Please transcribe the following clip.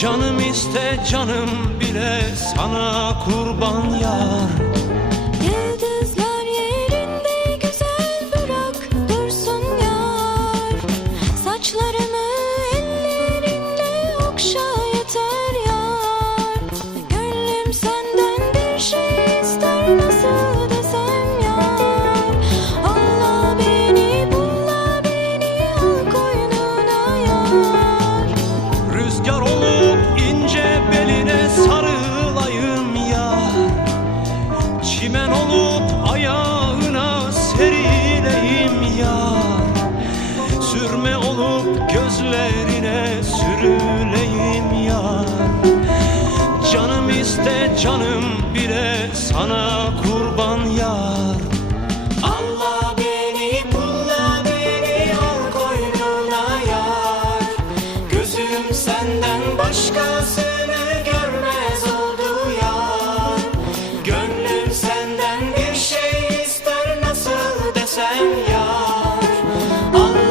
Canım iste canım bile sana kurban yar. Yıldızlar yerinde güzel bırak dursun yar. Saçlarımı ellerinle okşa yeter yar. Gönlüm senden bir şey ister, nasıl desem yar. Allah beni bulla beni al koynuna yar. Rüzgar olup ince beline sarılayım yar. Çimen olup ayağına serileyim yar. Sürme olup gözlerine sürüleyim yar. Canım iste canım bile sana kurban yar. Allah beni bulla beni al koynuna yar. Gözüm senden başkasını görmez oldu yar. Gönlüm senden bir şey ister, nasıl desem yar. Allah